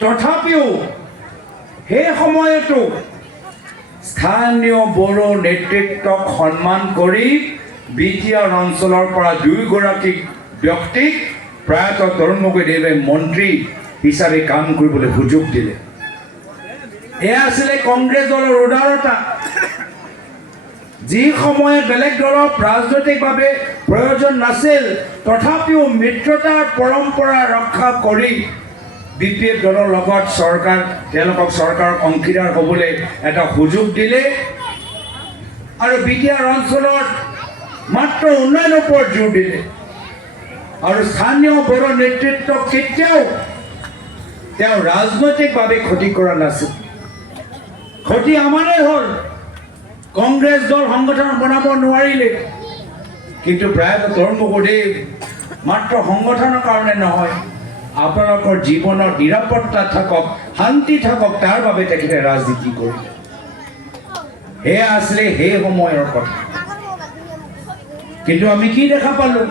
তথাপিও সেই সময়তো স্থানীয় বড়ো নেতৃত্বক সন্মান কৰি বিটিআৰ অঞ্চলৰ পৰা দুয়োগৰাকী ব্যক্তিক প্ৰয়াত তৰুণ গগৈদেৱে মন্ত্ৰী হিচাপে কাম কৰিবলৈ সুযোগ দিলে। এয়া আছিলে কংগ্ৰেছ দলৰ উদাৰতা। যি সময়ত বেলেগ দলৰ ৰাজনৈতিকভাৱে প্ৰয়োজন নাছিল, তথাপিও মিত্ৰতাৰ পৰম্পৰা ৰক্ষা কৰি BPF দলৰ লগত তেওঁলোকক চৰকাৰৰ অংশীদাৰ হ'বলৈ এটা সুযোগ দিলে আৰু বিটিআৰ অঞ্চলত মাত্ৰ উন্নয়নৰ ওপৰত জোৰ দিলে আৰু স্থানীয় বড়ো নেতৃত্বক কেতিয়াও তেওঁ ৰাজনৈতিকভাৱে ক্ষতি কৰা নাছিল। ক্ষতি আমাৰেই হ'ল, কংগ্ৰেছ দল সংগঠন বনাব নোৱাৰিলে। কিন্তু প্ৰয়াত তৰুণ গগৈদেৱ মাত্ৰ সংগঠনৰ কাৰণে নহয়, আপোনালোকৰ জীৱনৰ নিৰাপত্তা থাকক, শান্তি থাকক, তাৰ বাবে তেখেতে ৰাজনীতি কৰিলে। সেয়া আছিলে সেই সময়ৰ কথা। কিন্তু আমি কি দেখা পালোঁ?